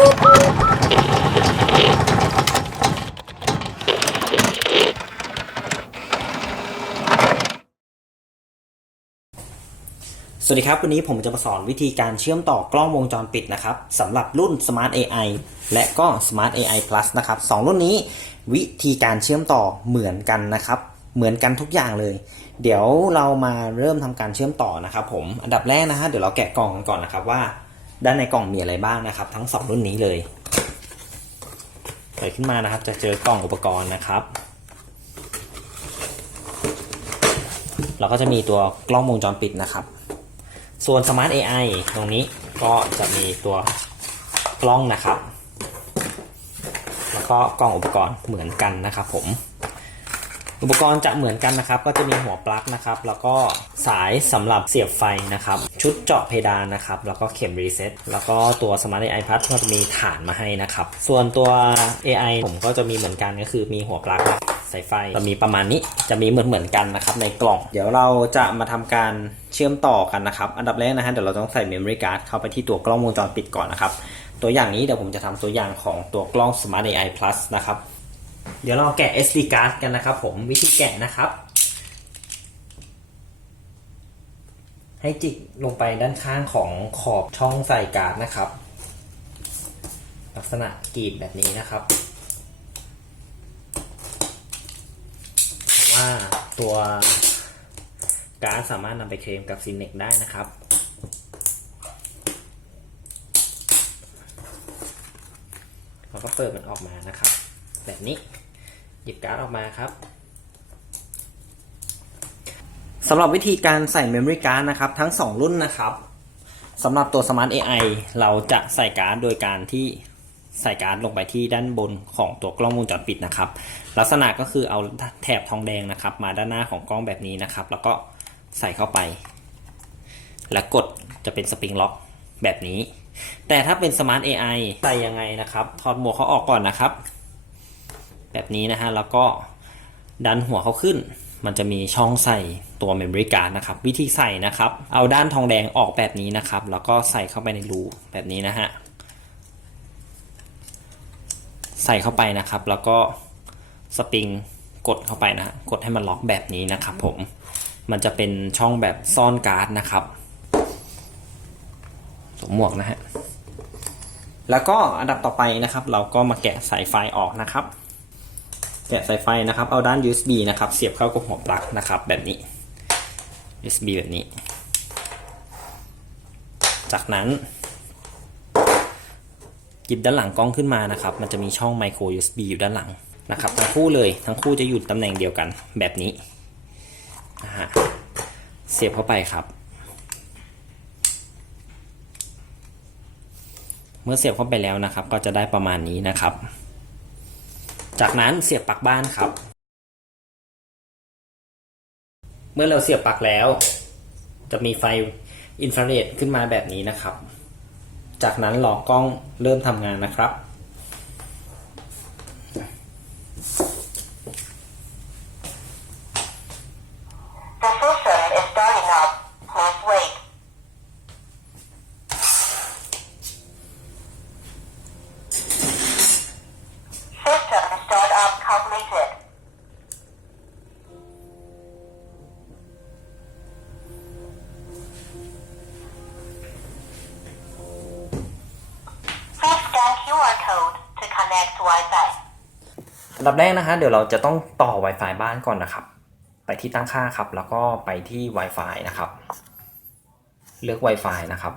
สวัสดีครับ วันนี้ผมจะมาสอนวิธีการเชื่อมต่อกล้องวงจรปิดนะครับสำหรับรุ่น Smart AI และก็ Smart AI Plus นะครับสองรุ่นนี้วิธีการเชื่อมต่อเหมือนกันนะครับ เหมือนกันทุกอย่างเลย เดี๋ยวเรามาเริ่มทำการเชื่อมต่อนะครับผมอันดับแรกนะฮะเดี๋ยวเราแกะกล่องกันก่อนนะครับว่า ด้านในกล่องมีอะไรบ้างนะครับ ทั้งสองรุ่นนี้เลยเปิดขึ้นมานะครับ จะเจอกล่องอุปกรณ์นะครับ เราก็จะมีตัวกล้องวงจรปิดนะครับ ส่วน Smart AI ตรงนี้ก็จะมีตัวกล้องนะครับ แล้วก็กล้องอุปกรณ์เหมือนกันนะครับ ผมอุปกรณ์จะเหมือนกันนะครับ ก็จะมีหัวปลั๊กนะครับ แล้วก็สายสำหรับเสียบไฟนะครับ ชุดเจาะเพดานนะครับ แล้วก็เข็มรีเซ็ตแล้วก็ตัว Smart AI Plus ก็จะมีฐานมาให้นะครับ ส่วนตัว AI ผมก็จะมีเหมือนกันก็คือมีหัวปลั๊กสายไฟจะมีประมาณนี้จะมีเหมือนเหมือนกันนะครับในกล่อง เดี๋ยวเราจะมาทำการเชื่อมต่อกันนะครับ อันดับแรกนะฮะเดี๋ยวเราต้องใส่ memory card เข้าไปที่ตัวกล้องวงจรปิดก่อนนะครับ ตัวอย่างนี้เดี๋ยวผมจะทำตัวอย่างของตัวกล้อง Smart AI Plus นะครับ เดี๋ยวเราแกะ SD card กันนะครับ ผมวิธีแกะนะครับ ให้จิกลงไปด้านข้างของขอบช่องใส่การ์ดนะครับ ลักษณะกรีดแบบนี้นะครับเพราะว่าตัวการ์ดสามารถนำไปเคลมกับซินเนกได้นะครับเราก็เปิดมันออกมานะครับ แบบนี้หยิบการ์ดออกมาครับ สำหรับวิธีการใส่ Memory Card นะครับทั้ง 2 รุ่นนะครับสำหรับตัว Smart AI เราจะใส่การ์ดโดยการที่ใส่การ์ดลงไปที่ด้านบนของตัวกล้องวงจรปิดนะครับ ลักษณะก็คือเอาแถบทองแดงนะครับ มาด้านหน้าของกล้องแบบนี้นะครับ แล้วก็ใส่เข้าไป และกดจะเป็นสปริงล็อกแบบนี้ แต่ถ้าเป็น Smart AI ใส่ยังไงนะครับถอดหมวกเขาออกก่อนนะครับ แบบนี้นะฮะแล้วก็ดันหัวเขาขึ้น มันจะมีช่องใส่ตัว Memory Card นะครับ วิธีใส่นะครับ เอาด้านทองแดงออกแบบนี้นะครับ แล้วก็ใส่เข้าไปในรูแบบนี้นะฮะ ใส่เข้าไปนะครับ แล้วก็สปริงกดเข้าไปนะฮะกดให้มันล็อกแบบนี้นะครับผม มันจะเป็นช่องแบบซ่อนการ์ดนะครับ สวมหมวกนะฮะ แล้วก็อันดับต่อไปนะครับ เราก็มาแกะสายไฟออกนะครับ แกะสายไฟนะครับ เอาด้าน USB นะครับ เสียบเข้ากับหัวปลั๊กนะครับ แบบนี้ USB แบบนี้ จากนั้น หยิบด้านหลังกล้องขึ้นมานะครับ มันจะมีช่อง micro USB อยู่ด้านหลังนะครับ ทั้งคู่เลย ทั้งคู่จะอยู่ตำแหน่งเดียวกันแบบนี้นะฮะเสียบเข้าไปครับ เมื่อเสียบเข้าไปแล้วนะครับ ก็จะได้ประมาณนี้นะครับ จากนั้นเสียบปลั๊กบ้านครับ เมื่อเราเสียบปลั๊กแล้ว จะมีไฟอินฟราเรดขึ้นมาแบบนี้นะครับ จากนั้นหลอกกล้องเริ่มทำงานนะครับ อันดับแรกนะฮะเดี๋ยวเราจะต้องต่อ Wi-Fi บ้านก่อนนะครับ ไปที่ตั้งค่าครับ แล้วก็ไปที่ Wi-Fi นะครับ เลือก Wi-Fi นะครับ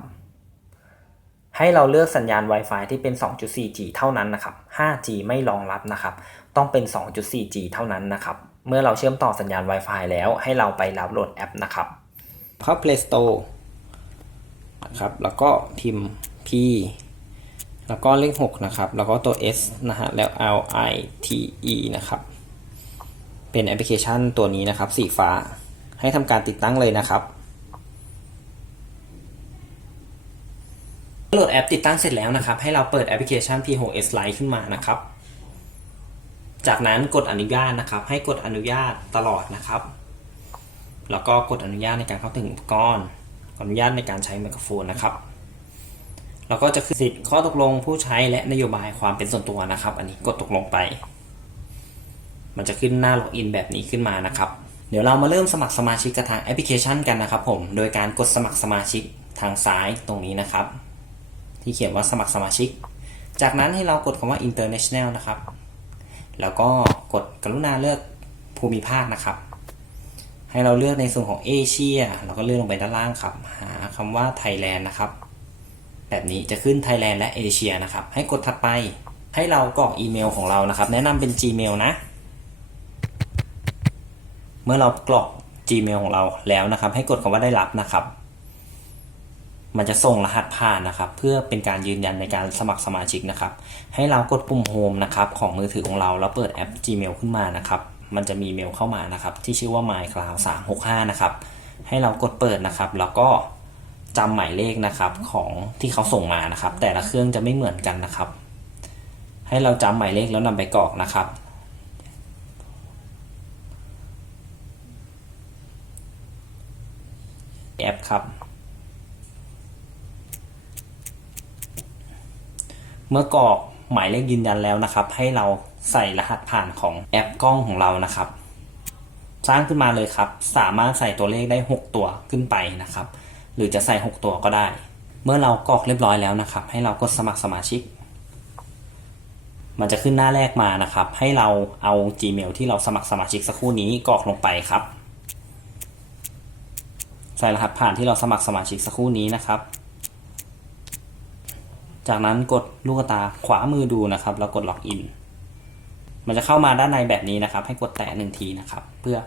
ให้เราเลือกสัญญาณ Wi-Fi ที่เป็น 2.4G เท่านั้นนะครับ 5G ไม่รองรับนะครับ ต้องเป็น 2.4G เท่านั้นนะครับ เมื่อเราเชื่อมต่อสัญญาณ Wi-Fi แล้วให้เราไปดาวน์โหลดแอปนะครับเข้า Play Store นะครับแล้วก็พิมพ์ P แล้วก็เลข6นะครับ แล้วก็ตัว S นะฮะ แล้ว L I T E นะครับ เป็นแอปพลิเคชันตัวนี้นะครับ สีฟ้า ให้ทำการติดตั้งเลยนะครับ โหลดแอปติดตั้งเสร็จแล้วนะครับ ให้เราเปิดแอปพลิเคชัน P6S Lite ขึ้นมานะครับ จากนั้นกดอนุญาตนะครับ ให้กดอนุญาตตลอดนะครับ แล้วก็กดอนุญาตในการเข้าถึงอุปกรณ์ อนุญาตในการใช้ไมโครโฟนนะครับ แล้วก็จะขึ้นสิทธิ์ข้อตกลงผู้ใช้และนโยบายความเป็นส่วนตัวนะครับ อันนี้กดตกลงไป มันจะขึ้นหน้าล็อกอินแบบนี้ขึ้นมานะครับ เดี๋ยวเรามาเริ่มสมัครสมาชิกกับทางแอปพลิเคชันกันนะครับ ผม โดยการกดสมัครสมาชิกทางซ้ายตรงนี้นะครับ ที่เขียนว่าสมัครสมาชิก จากนั้นให้เรากดคำว่า international นะครับ แล้วก็กดกรุณาเลือกภูมิภาคนะครับ ให้เราเลือกในส่วนของเอเชีย เราก็เลื่อนลงไปด้านล่างครับ หาคำว่าไทยแลนด์นะครับ แบบนี้จะขึ้นไทยแลนด์และเอเชียนะครับ ให้กดถัดไปให้เรากรอกอีเมลของเรานะครับ แนะนำเป็น Gmail นะ เมื่อเรากรอก Gmail ของเราแล้วนะครับ ให้กดคำว่าได้รับนะครับ มันจะส่งรหัสผ่านนะครับ เพื่อเป็นการยืนยันในการสมัครสมาชิกนะครับ ให้เรากดปุ่ม Home นะครับของมือถือของเราแล้วเปิดแอป Gmail ขึ้นมานะครับ มันจะมีเมลเข้ามานะครับ ที่ชื่อว่า mycloud 365 นะครับ ให้เรากดเปิดนะครับ แล้วก็ จำหมายเลขนะครับของที่เขาส่งมานะครับ แต่ละเครื่องจะไม่เหมือนกันนะครับ ให้เราจำหมายเลขแล้วนำไปกรอกนะครับ แอปครับ เมื่อกรอกหมายเลขยืนยันแล้วนะครับ ให้เราใส่รหัสผ่านของแอปกล้องของเรานะครับ สร้างขึ้นมาเลยครับ สามารถใส่ตัวเลขได้ 6 ตัวขึ้นไปนะครับ หรือจะใส่ 6 ตัวก็ได้ เมื่อเรากรอกเรียบร้อยแล้วนะครับ ให้เรากดสมัครสมาชิก มันจะขึ้นหน้าแรกมานะครับ ให้เราเอา Gmail ที่เราสมัครสมาชิกสักครู่นี้กรอกลงไปครับ ใส่รหัสผ่านที่เราสมัครสมาชิกสักครู่นี้นะครับ จากนั้นกดลูกตาขวามือดูนะครับ แล้วกดล็อกอินมันจะเข้ามาด้านในแบบนี้นะครับ ให้กดแตะหนึ่งทีนะครับ เพื่อ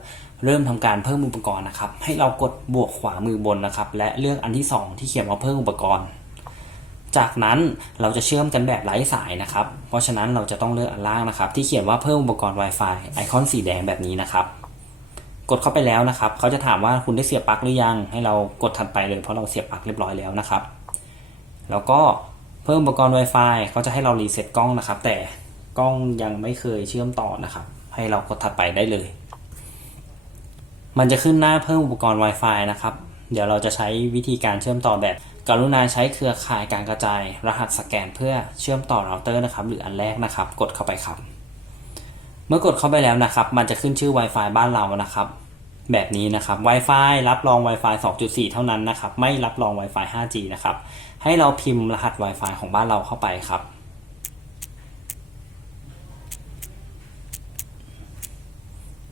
เริ่มทำการเพิ่มอุปกรณ์นะครับ ให้เรากดบวกขวามือบนนะครับ และเลือกอันที่ 2 ที่เขียนว่าเพิ่มอุปกรณ์ จากนั้นเราจะเชื่อมกันแบบไร้สายนะครับ เพราะฉะนั้นเราจะต้องเลือกอันล่างนะครับ ที่เขียนว่าเพิ่มอุปกรณ์ Wi-Fi ไอคอนสีแดงแบบนี้นะครับ กดเข้าไปแล้วนะครับ เขาจะถามว่าคุณได้เสียบปลั๊กหรือยัง ให้เรากดถัดไปเลย เพราะเราเสียบปลั๊กเรียบร้อยแล้วนะครับ แล้วก็เพิ่มอุปกรณ์ Wi-Fi เขาจะให้เรารีเซ็ตกล้องนะครับ แต่กล้องยังไม่เคยเชื่อมต่อนะครับ ให้เรากดถัดไปได้เลย มันจะขึ้นหน้าเพิ่มอุปกรณ์ Wi-Fi นะครับ เดี๋ยวเราจะใช้วิธีการเชื่อมต่อแบบ กรุณาใช้เครือข่ายการกระจาย รหัสสแกนเพื่อเชื่อมต่อเราเตอร์นะครับ หรืออันแรกนะครับ กดเข้าไปครับ เมื่อกดเข้าไปแล้วนะครับ มันจะขึ้นชื่อ Wi-Fi บ้านเรานะครับ แบบนี้นะครับ Wi-Fi รับรอง Wi-Fi 2.4 เท่านั้นนะครับ ไม่รับรอง Wi-Fi 5G นะครับ ให้เราพิมพ์รหัส Wi-Fi ของบ้านเราเข้าไปครับ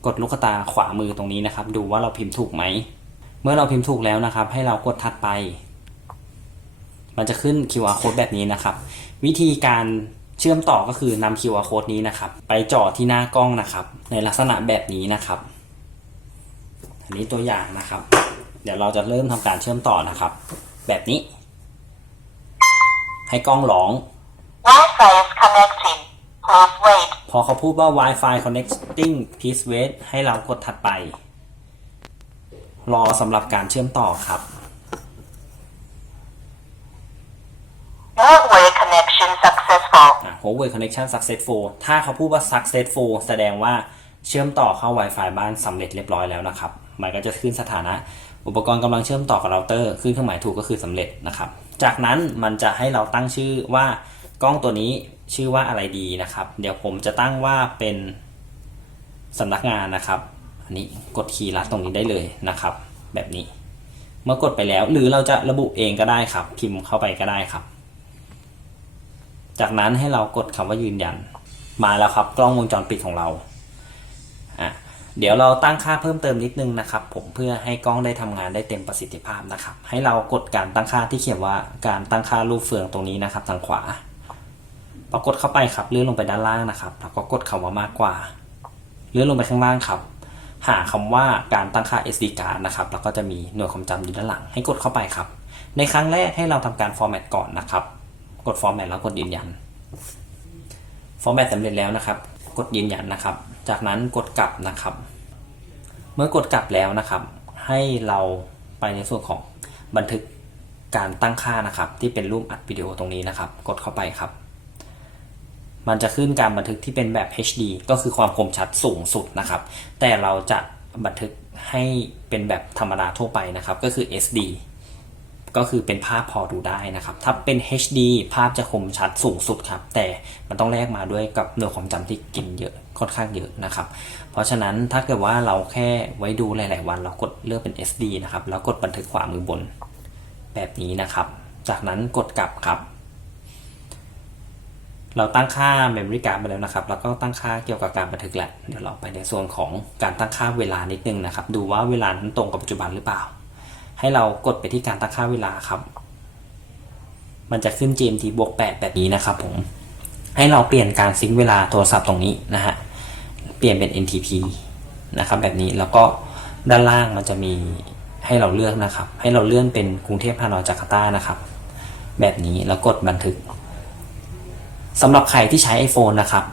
กดลูกตาขวามือตรงนี้นะครับ ดูว่าเราพิมพ์ถูกไหม เมื่อเราพิมพ์ถูกแล้วนะครับ ให้เรากดถัดไป มันจะขึ้น QR code แบบนี้นะครับ วิธีการเชื่อมต่อก็คือนำ QR code นี้นะครับ ไปจ่อที่หน้ากล้องนะครับ ในลักษณะแบบนี้นะครับ อันนี้ตัวอย่างนะครับ เดี๋ยวเราจะเริ่มทำการเชื่อมต่อนะครับ แบบนี้ ให้กล้องร้อง Wi-Fi is connecting. Please wait. พอเขาพูดว่า Wi-Fi connecting please wait ให้เรากดถัดไป รอสำหรับการเชื่อมต่อครับ Huawei connection successful. อะ Huawei connection successful ถ้าเขาพูดว่า successful แสดงว่าเชื่อมต่อเข้า Wi-Fi บ้านสำเร็จเรียบร้อยแล้วนะครับ มันก็จะขึ้นสถานะ อุปกรณ์กำลังเชื่อมต่อกับเราเตอร์ ขึ้นเครื่องหมายถูกก็คือสำเร็จนะครับ จากนั้นมันจะให้เราตั้งชื่อว่ากล้องตัวนี้ ชื่อว่าอะไรดีนะครับ เดี๋ยวผมจะตั้งว่าเป็นสำนักงานนะครับ อันนี้กดคีย์ลัดตรงนี้ได้เลยนะครับ แบบนี้ เมื่อกดไปแล้วหรือเราจะระบุเองก็ได้ครับ พิมพ์เข้าไปก็ได้ครับ จากนั้นให้เรากดคำว่ายืนยัน มาแล้วครับ กล้องวงจรปิดของเราอะเดี๋ยวเราตั้งค่าเพิ่มเติมนิดนึงนะครับ ผมเพื่อให้กล้องได้ทำงานได้เต็มประสิทธิภาพนะครับ ให้เรากดการตั้งค่าที่เขียนว่าการตั้งค่ารูปเฟืองตรงนี้นะครับ ทางขวา พอกดเข้าไปครับเลื่อนลงไปด้านล่างนะครับแล้วก็กดคำว่ามากกว่า เลื่อนลงไปข้างล่างครับ หาคำว่าการตั้งค่า SD card นะครับแล้วก็จะมีหน่วยความจำอยู่ด้านหลัง ให้กดเข้าไปครับ ในครั้งแรกให้เราทำการ format ก่อนนะครับ กด format แล้วกดยืนยัน format สำเร็จแล้วนะครับ กดยืนยันนะครับ จากนั้นกดกลับนะครับ เมื่อกดกลับแล้วนะครับ ให้เราไปในส่วนของบันทึกการตั้งค่านะครับ ที่เป็นรูปอัดวิดีโอตรงนี้นะครับ กดเข้าไปครับ มันจะขึ้นการบันทึกที่เป็นแบบ HD ก็คือความคมชัดสูงสุดนะครับ แต่เราจะบันทึกให้เป็นแบบธรรมดาทั่วไปนะครับ ก็คือ SD ก็คือเป็นภาพพอดูได้นะครับ ถ้าเป็น HD ภาพจะคมชัดสูงสุดครับ แต่มันต้องแลกมาด้วยกับหน่วยความจำที่กินเยอะค่อนข้างเยอะนะครับ เพราะฉะนั้นถ้าเกิดว่าเราแค่ไว้ดูหลาย ๆ วัน เรากดเลือกเป็น SD นะครับ แล้วกดบันทึกขวามือบนแบบนี้นะครับ จากนั้นกดกลับครับ เราตั้งค่า memory card ไปแล้วนะครับ แล้วก็ตั้งค่าเกี่ยวกับการบันทึกแหละ เดี๋ยวเราไปในส่วนของการตั้งค่าเวลานิดนึงนะครับ ดูว่าเวลานั้นตรงกับปัจจุบันหรือเปล่า ให้เรากดไปที่การตั้งค่าเวลาครับ มันจะขึ้น GMT บวก8แบบนี้นะครับผม ให้เราเปลี่ยนการซิงค์เวลาโทรศัพท์ตรงนี้นะฮะ เปลี่ยนเป็น NTP นะครับแบบนี้ แล้วก็ด้านล่างมันจะมีให้เราเลือกนะครับ ให้เราเลื่อนเป็นกรุงเทพฮานอยจาการ์ตานะครับ แบบนี้แล้วกดบันทึก สำหรับใครที่ใช้ iPhone นะครับ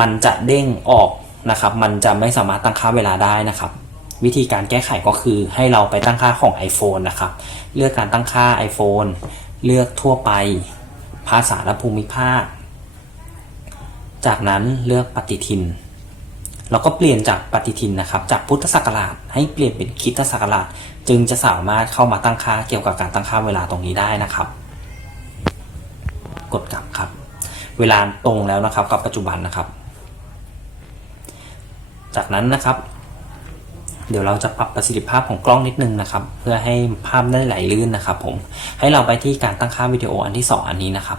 มันจะเด้งออกนะครับ มันจะไม่สามารถตั้งค่าเวลาได้นะครับ วิธีการแก้ไขก็คือให้เราไปตั้งค่าของ iPhone นะครับ เลือกการตั้งค่า iPhone เลือกทั่วไป ภาษาและภูมิภาค จากนั้นเลือกปฏิทินเราก็เปลี่ยนจากปฏิทินนะครับ จากพุทธศักราชให้เปลี่ยนเป็นคิดศักราช จึงจะสามารถเข้ามาตั้งค่าเกี่ยวกับการตั้งค่าเวลาตรงนี้ได้นะครับ กดกลับครับ เวลาตรงแล้วนะครับ กับปัจจุบันนะครับ จากนั้นนะครับ เดี๋ยวเราจะปรับประสิทธิภาพของกล้องนิดนึงนะครับ เพื่อให้ภาพได้ไหลลื่นนะครับ ผมให้เราไปที่การตั้งค่าวิดีโออันที่ 2 อันนี้นะครับ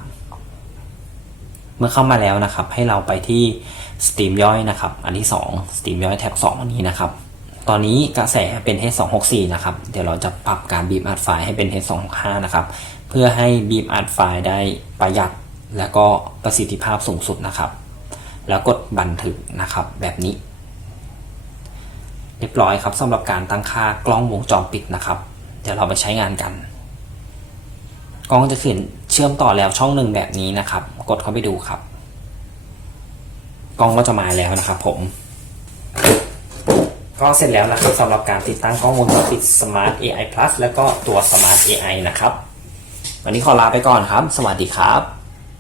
เมื่อเข้ามาแล้วนะครับ ให้เราไปที่สตรีมย่อยนะครับ อันที่2สตรีมย่อยแท็บ2อันนี้นะครับตอนนี้กระแสเป็น H264 นะครับ เดี๋ยวเราจะปรับการบีบอัดไฟล์ให้เป็น H265 นะครับ เพื่อให้บีบอัดไฟล์ได้ประหยัด และก็ประสิทธิภาพสูงสุดนะครับ แล้วกดบันทึกนะครับแบบนี้ เรียบร้อยครับสำหรับการตั้งค่ากล้องวงจรปิดนะครับ เดี๋ยวเราไปใช้งานกัน กล้องจะขึ้นเชื่อมต่อแล้วช่องหนึ่งแบบนี้นะครับ กดเข้าไปดูครับ กล้องก็จะมาแล้วนะครับ ผมก็เสร็จแล้วนะครับสำหรับการติดตั้งกล้องวงจรปิด Smart AI Plus แล้วก็ตัว Smart AI นะครับ วันนี้ขอลาไปก่อนครับ สวัสดีครับ